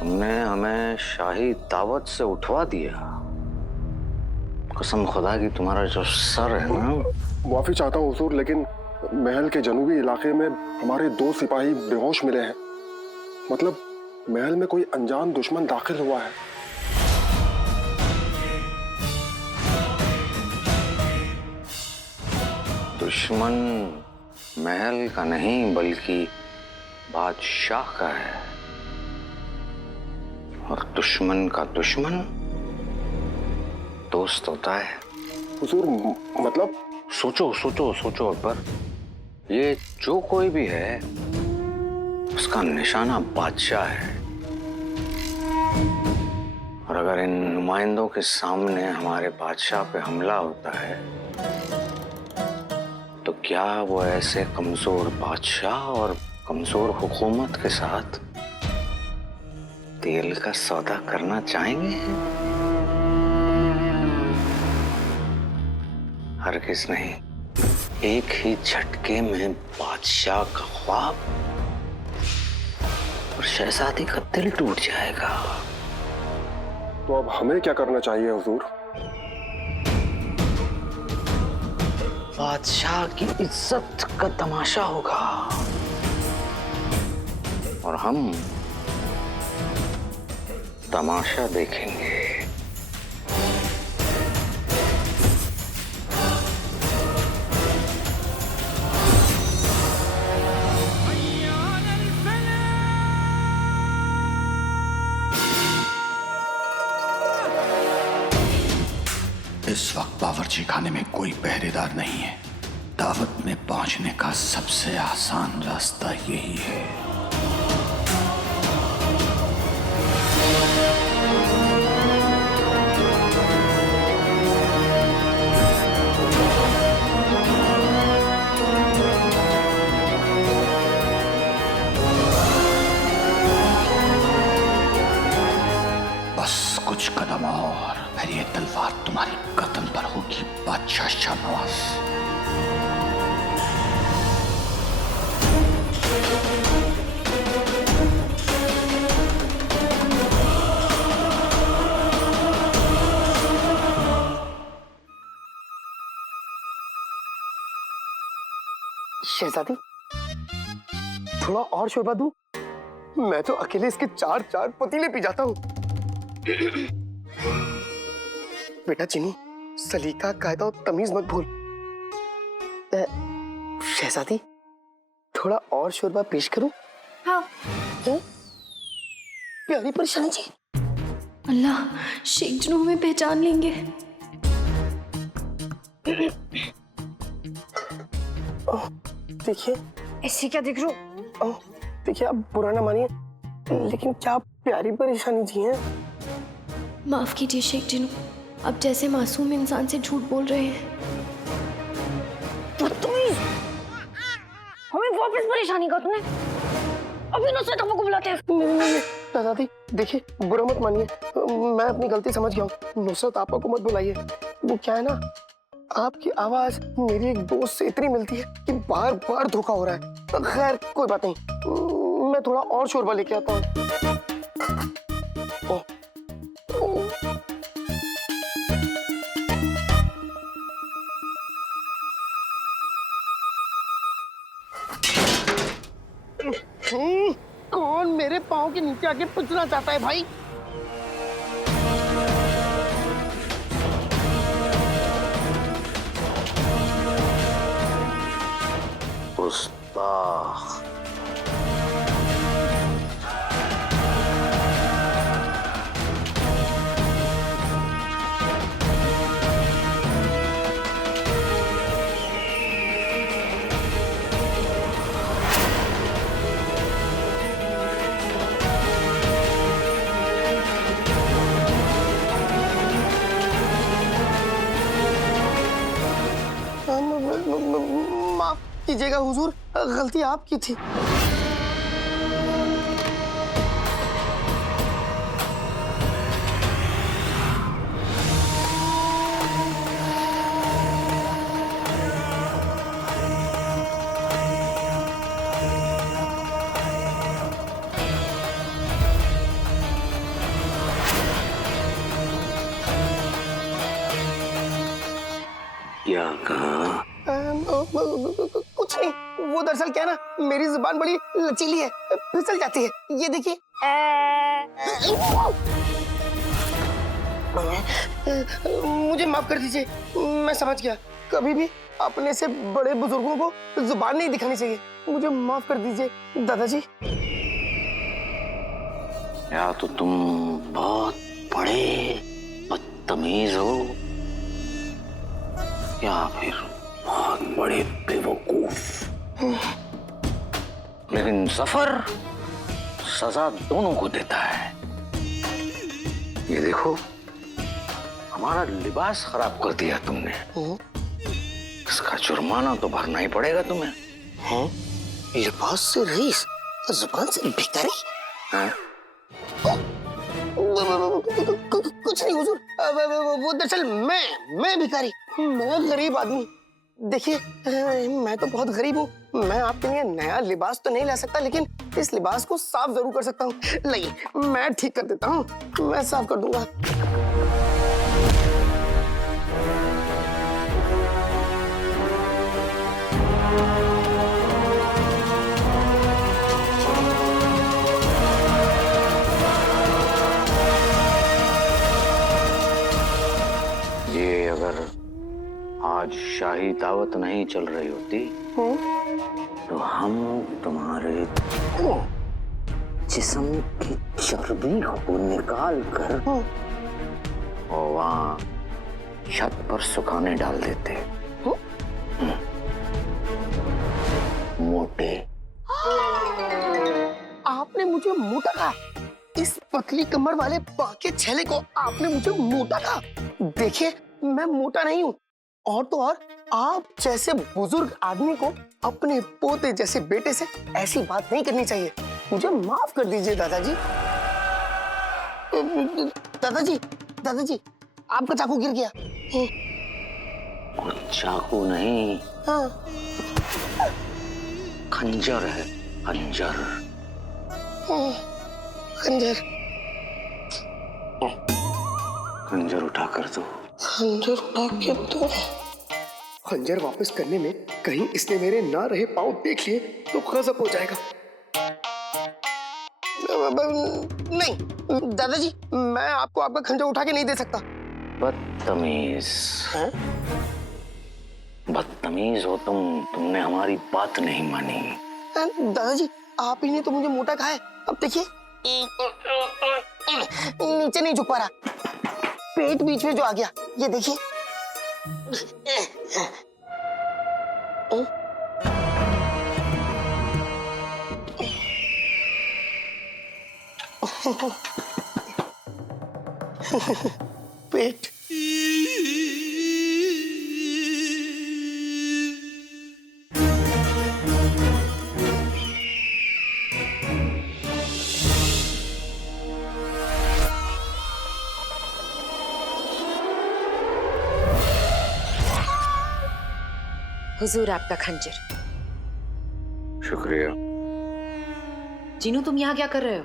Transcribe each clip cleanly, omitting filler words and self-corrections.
तुमने हमें शाही दावत से उठवा दिया। कसम खुदा की तुम्हारा जो सर है ना। माफी चाहता हूँ हुजूर, लेकिन महल के जनूबी इलाके में हमारे 2 सिपाही बेहोश मिले हैं। मतलब महल में कोई अनजान दुश्मन दाखिल हुआ है। दुश्मन महल का नहीं बल्कि बादशाह का है, और दुश्मन का दुश्मन दोस्त होता है। हुजूर मतलब सोचो सोचो सोचो अकबर, ये जो कोई भी है उसका निशाना बादशाह है। और अगर इन नुमाइंदों के सामने हमारे बादशाह पे हमला होता है तो क्या वो ऐसे कमजोर बादशाह और कमजोर हुकूमत के साथ तेल का सौदा करना चाहेंगे? हरगिज नहीं। एक ही झटके में बादशाह का ख्वाब और शहजादी का दिल टूट जाएगा। तो अब हमें क्या करना चाहिए हुजूर? बादशाह की इज्जत का तमाशा होगा और हम तमाशा देखेंगे। इस वक्त बावर्ची खाने में कोई पहरेदार नहीं है। दावत में पहुंचने का सबसे आसान रास्ता यही है। बस कुछ कदम और, फिर ये तलवार तुम्हारी गर्दन पर होगी बादशाह शाहनवाज। शहजादी, थोड़ा और शोरबा दूं? मैं तो अकेले इसके 4 पतीले पी जाता हूँ। बेटा चिनी, सलीका कायदा और तमीज मत भूल। शहजादी, थोड़ा और शोरबा पेश करूं? हाँ। प्यारी परेशानी जी। अल्लाह, शेख जिन्हों हमें पहचान लेंगे। देखिए, ऐसे क्या दिख रहा हूँ? देखिए आप बुरा ना मानिए, लेकिन क्या प्यारी परेशानी जी हैं। माफ कीजिए शेख जिन्हों, अब जैसे मासूम इंसान से झूठ बोल रहे हैं। हमें वापस परेशानी का तुमने अभी नुसरत को बुलाते हैं। नहीं, दादी देखिए, बुरा मत मानिए, मैं अपनी गलती समझ गया हूँ। नुसरत आपा को मत बुलाइए। वो क्या है ना, आपकी आवाज मेरी एक दोस्त से इतनी मिलती है कि बार बार धोखा हो रहा है। खैर कोई बात नहीं, मैं थोड़ा और शोरबा लेके आता हूँ। कौन मेरे पाँव के नीचे आके पूछना चाहता है भाई? गुस्ताख। माफ कीजिएगा हुजूर, गलती आपकी थी। क्या कहा? कुछ नहीं, वो दरअसल क्या है ना, मेरी जुबान बड़ी लचीली है, फिसल जाती है। ये देखिए। मुझे माफ कर दीजिए, मैं समझ गया। कभी भी अपने से बड़े बुजुर्गों को जुबान नहीं दिखानी चाहिए। मुझे माफ कर दीजिए दादाजी। या तो तुम बहुत बड़े बदतमीज हो या फिर बहुत बड़े बेवकूफ। लेकिन सफर सजा दोनों को देता है। ये देखो, हमारा लिबास खराब कर दिया तुमने। इसका जुर्माना तो भरना ही पड़ेगा तुम्हें। लिबास से रईस, जुबान से भिखारी। हाँ? कुछ नहीं हुजूर, वो दरअसल मैं भिखारी, मैं गरीब आदमी। देखिए, मैं तो बहुत गरीब हूँ। मैं आपके लिए नया लिबास तो नहीं ला सकता, लेकिन इस लिबास को साफ जरूर कर सकता हूँ। लाइए, मैं ठीक कर देता हूँ, मैं साफ कर दूंगा। ये अगर आज शाही दावत नहीं चल रही होती तो हम तुम्हारे जिस्म की चर्बी को निकाल कर और वहां छत पर सुखाने डाल देते। मोटे। आपने मुझे मोटा कहा? इस पतली कमर वाले बाके छेले को आपने मुझे मोटा कहा? देखिए, मैं मोटा नहीं हूँ, और तो और आप जैसे बुजुर्ग आदमी को अपने पोते जैसे बेटे से ऐसी बात नहीं करनी चाहिए। मुझे माफ कर दीजिए दादाजी। दादाजी, दादाजी, आपका चाकू गिर गया। चाकू नहीं, हाँ। खंजर है, खंजर। खंजर, खंजर उठा कर दो। खंजर उठा के दो। खंजर वापस करने में कहीं इसने मेरे ना रहे पांव देख लिए तो गजब हो जाएगा। नहीं दादाजी, मैं आपको आपका खंजर उठा के नहीं दे सकता। बदतमीज। बदतमीज हो तुमने हमारी बात नहीं मानी। दादाजी, आप ही ने तो मुझे मोटा कहा है। अब देखिए, नीचे नहीं झुक पा रहा, पेट बीच में जो आ गया, ये देखिए। पेट। हुजूर, आपका खंजर। शुक्रिया। जीनू, तुम यहाँ क्या कर रहे हो?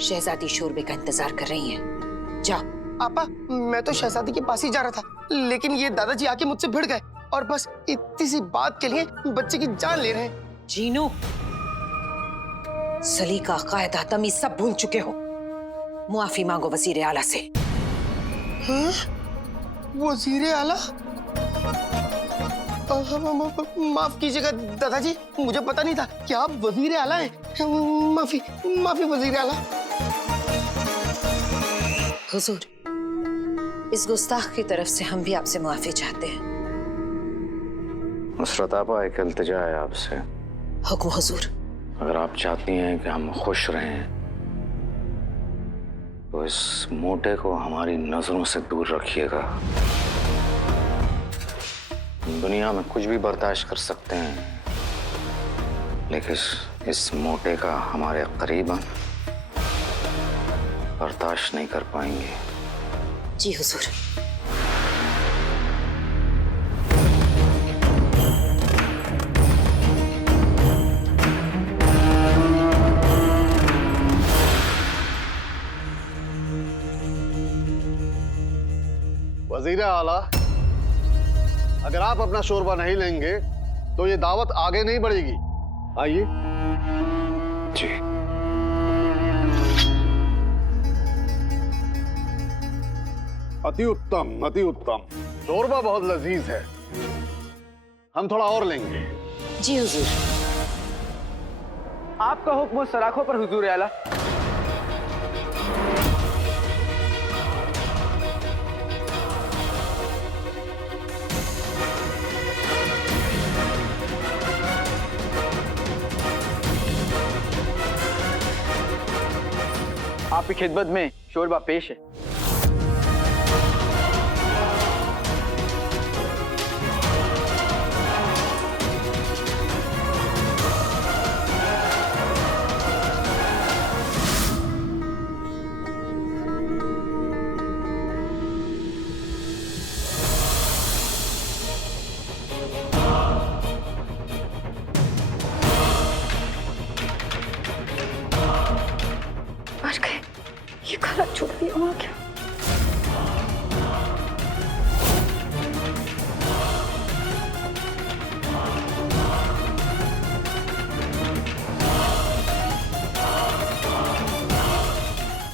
शहजादी शोरबे का इंतजार कर रही हैं। जाओ। आपा, मैं तो शहजादी के पास ही जा रहा था, लेकिन ये दादाजी आके मुझसे भिड़ गए और बस इतनी सी बात के लिए बच्चे की जान ले रहे हैं। जीनू, सलीका, कायदा, तमीज सब भूल चुके हो। मुआफी मांगो वजीर आला से। वजीर आला? माफ कीजिएगा दादाजी, मुझे पता नहीं था कि आप वजीर आला हैं। माफी माफी वजीर आला। हुजूर, इस गुस्ताख की तरफ से हम भी आपसे मुआफी चाहते हैं। नुसरत आपा, एक इल्तिजा है आपसे। हुक्म हुजूर। अगर आप चाहती हैं कि हम खुश रहें तो इस मोटे को हमारी नजरों से दूर रखिएगा। दुनिया में कुछ भी बर्दाश्त कर सकते हैं, लेकिन इस मोटे का हमारे करीबन बर्दाश्त नहीं कर पाएंगे। जी हुजूर। वजीर आला, अगर आप अपना शोरबा नहीं लेंगे तो ये दावत आगे नहीं बढ़ेगी। आइए। जी। अति उत्तम, अति उत्तम। शोरबा बहुत लजीज है, हम थोड़ा और लेंगे। जी हुजूर। आपका हुक्म सलाखों पर हुजूर आला। आपकी खिदमत में शोरबा पेश है। मर गए, ये खाना छोड़ दिया हुआ क्या?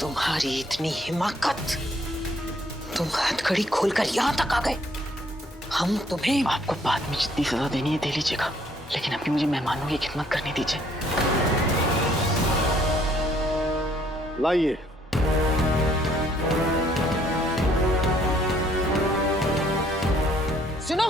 तुम्हारी इतनी हिमाकत, तुम हथकड़ी खोलकर यहाँ तक आ गए। हम तुम्हें आपको बाद में जितनी सजा देनी है दे लीजिएगा, लेकिन अभी मुझे मेहमानों की खिदमत करने दीजिए। लाइए। सुनो,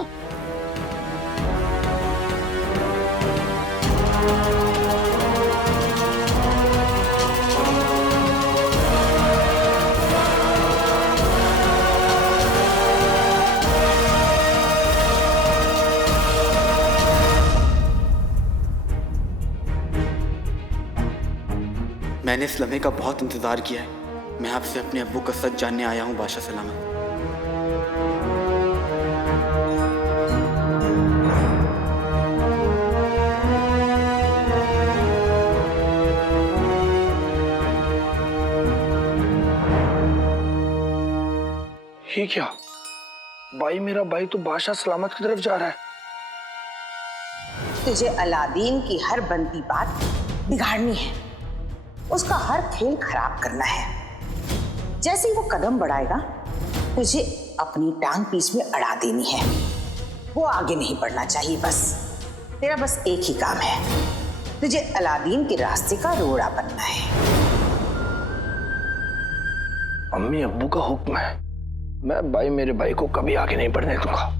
मैंने इस लम्हे का बहुत इंतजार किया है। मैं आपसे अपने अब्बू का सच जानने आया हूँ बादशाह सलामत। ये क्या भाई, मेरा भाई तो बादशाह सलामत की तरफ जा रहा है। तुझे अलादीन की हर बनती बात बिगाड़नी है, उसका हर खेल खराब करना है। जैसे ही वो कदम बढ़ाएगा तुझे अपनी टांग पीछ में अड़ा देनी है। वो आगे नहीं बढ़ना चाहिए। बस तेरा बस एक ही काम है, तुझे अलादीन के रास्ते का रोड़ा बनना है। अम्मी अब्बू का हुक्म है, मैं भाई मेरे भाई को कभी आगे नहीं बढ़ने दूंगा।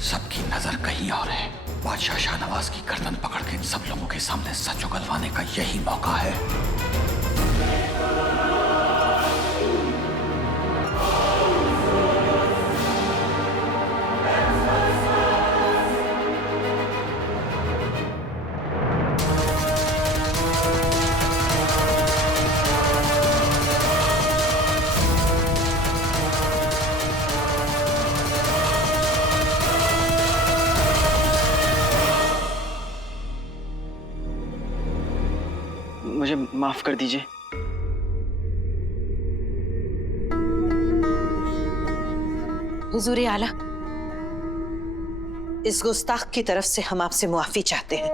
सबकी नजर कहीं और है। बादशाह शाहनवाज की गर्दन पकड़ के इन सब लोगों के सामने सच उगलवाने का यही मौका है। मुझे माफ कर दीजिए। हुजूर आला, इस गुस्ताख की तरफ से हम आपसे मुआफी चाहते हैं।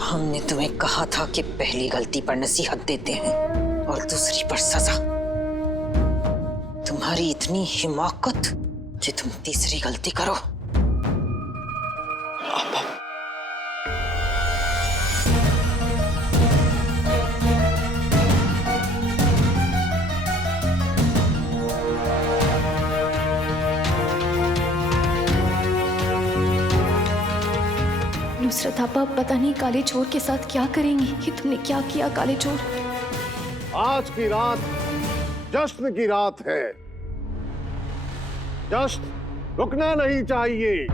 हमने तुम्हें कहा था कि पहली गलती पर नसीहत देते हैं और दूसरी पर सजा। तुम्हारी इतनी हिमाकत कि तुम तीसरी गलती करो। नुसरत आपा पता नहीं काले चोर के साथ क्या करेंगी। ये तुमने क्या किया काले चोर? आज की रात जश्न की रात है। जश्न रुकना नहीं चाहिए।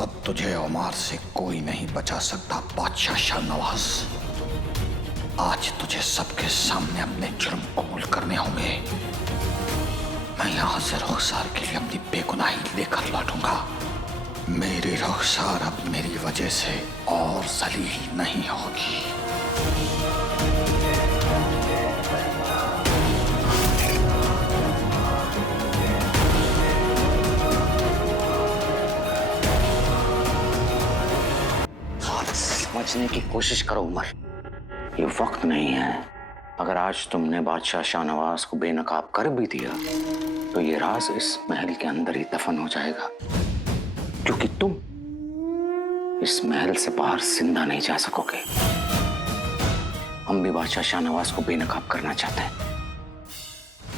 अब तुझे उमार से कोई नहीं बचा सकता बादशाह शाहनवाज। आज तुझे सबके सामने अपने जुर्म कबूल करने होंगे। मैं यहाँ से रुखसार के लिए अपनी बेगुनाही लेकर लौटूंगा। मेरी रुखसार अब मेरी वजह से और जलील नहीं होगी। समझने की कोशिश करो उमर, ये वक्त नहीं है। अगर आज तुमने बादशाह शाहनवाज को बेनकाब कर भी दिया तो ये राज इस महल के अंदर ही दफन हो जाएगा, क्योंकि तुम इस महल से बाहर जिंदा नहीं जा सकोगे। हम भी बादशाह शाहनवाज को बेनकाब करना चाहते हैं,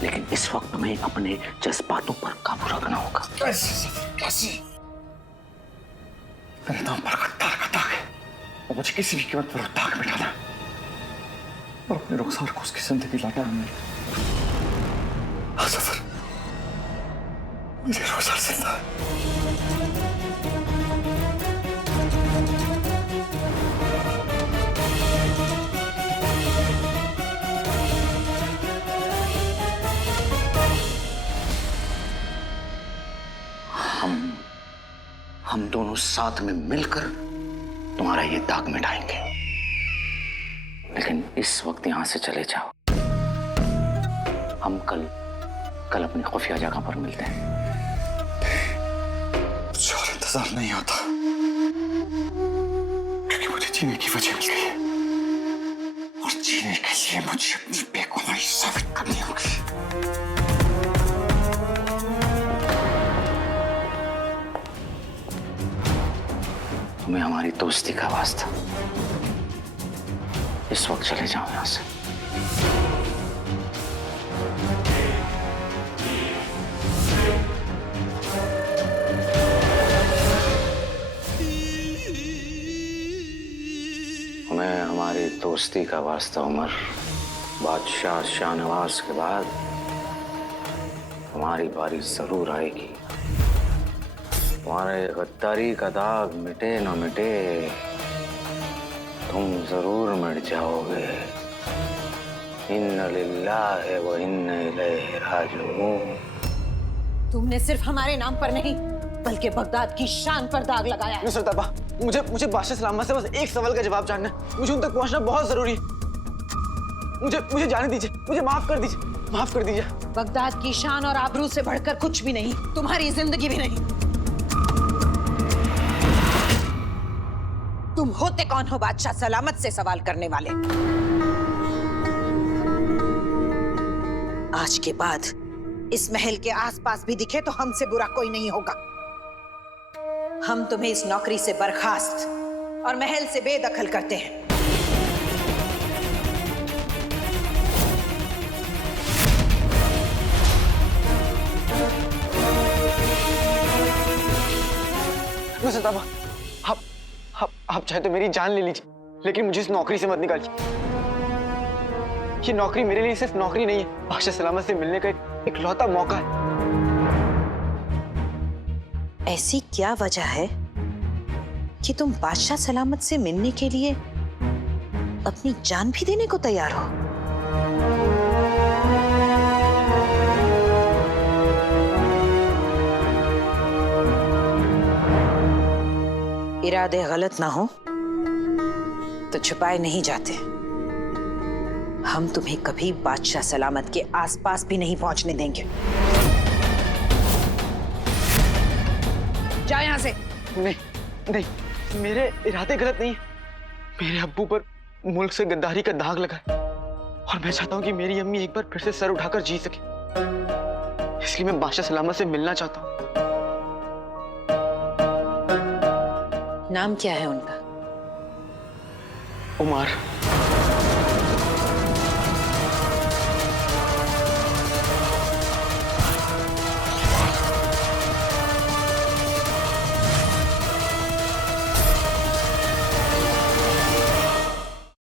लेकिन इस वक्त हमें अपने जज्बातों पर काबू रखना होगा। कैसे? मेरे नाम पर गद्दार का दाग है और मुझे किसी भी कीमत पर दाग मिटाना और अपने रुखसार को उसकी जिंदगी लाना है। हाँ सफर, मेरे रुखसार जिंदा है। हम दोनों साथ में मिलकर तुम्हारा ये दाग मिटाएंगे, लेकिन इस वक्त यहां से चले जाओ। हम कल अपनी खुफिया जगह पर मिलते हैं। मुझे और इंतजार नहीं होता, क्योंकि मुझे जीने की वजह मिल गई है और जीने के लिए मुझे अपनी बेगुनाही साबित करनी होगी। तुम्हें हमारी दोस्ती का वास्ता, इस वक्त चले जाओ यहां से। हमें हमारी दोस्ती का वास्ता उमर, बादशाह शाहनवाज के बाद हमारी बारी जरूर आएगी। तुम्हारे गद्दारी का दाग मिटे न मिटे, तुम जरूर मिट जाओगे। इन्ना लिल्लाहि व इन्ना इलैहि राजिऊन। तुमने सिर्फ हमारे नाम पर नहीं बल्कि बगदाद की शान पर दाग लगाया है। नुसरत अब्बा, मुझे बादशाह सलामत से बस एक सवाल का जवाब जानना है। मुझे उन तक पहुंचना बहुत जरूरी है। मुझे जाने दीजिए, मुझे माफ कर दीजिए, माफ कर दीजिए। बगदाद की शान और आबरू से बढ़कर कुछ भी नहीं, तुम्हारी जिंदगी भी नहीं। तुम होते कौन हो बादशाह सलामत से सवाल करने वाले? आज के बाद इस महल के आसपास भी दिखे तो हमसे बुरा कोई नहीं होगा। हम तुम्हें इस नौकरी से बर्खास्त और महल से बेदखल करते हैं। नुसरत अब्बा, आप चाहे तो मेरी जान ले लीजिए, लेकिन मुझे इस नौकरी से मत निकालिए। ये नौकरी मेरे लिए सिर्फ नौकरी नहीं है, बादशाह सलामत से मिलने का एक लौता मौका है। ऐसी क्या वजह है कि तुम बादशाह सलामत से मिलने के लिए अपनी जान भी देने को तैयार हो? इरादे गलत ना हो तो छुपाए नहीं जाते। हम तुम्हें कभी बादशाह सलामत के आसपास भी नहीं पहुंचने देंगे। जा यहां से। नहीं नहीं, मेरे इरादे गलत नहीं है। मेरे अब्बू पर मुल्क से गद्दारी का दाग लगा है और मैं चाहता हूं कि मेरी अम्मी एक बार फिर से सर उठाकर जी सके। इसलिए मैं बादशाह सलामत से मिलना चाहता हूं। नाम क्या है उनका? उमर।